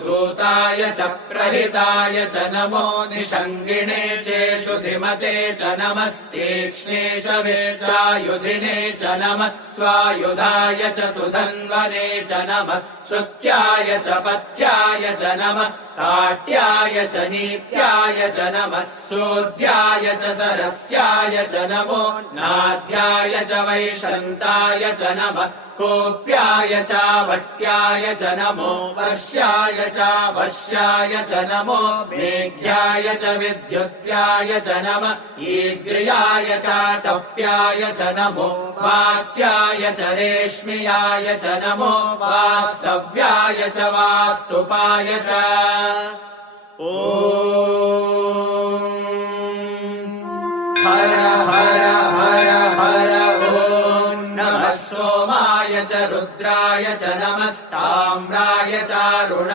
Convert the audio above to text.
धूताय च प्रहिताय च नमो निषङ्गिणे चेषु धिमते च नमस्तीक्ष्णे शवे चायुधिने च नमः स्वायुधाय च सुधन्वने च नमः श्रुत्याय च पथ्याय च नमः काट्याय च नीत्याय च नमः सोद्याय च सरस्याय च नमो नाद्याय च वैशन्ताय च नमः कोप्याय च वट्याय च नमो वर्ष्याय च वर्ष्याय च नमो मेघ्याय च विद्युत्याय च नमः ईग्र्याय च टप्याय च नमो वात्याय च रेश्म्याय च नमो वास्तव्याय च वास्तुपाय च ॐ हर हर हर हर ॐ नमः सोमाय च रुद्राय च नमस्ताम्राय चारुण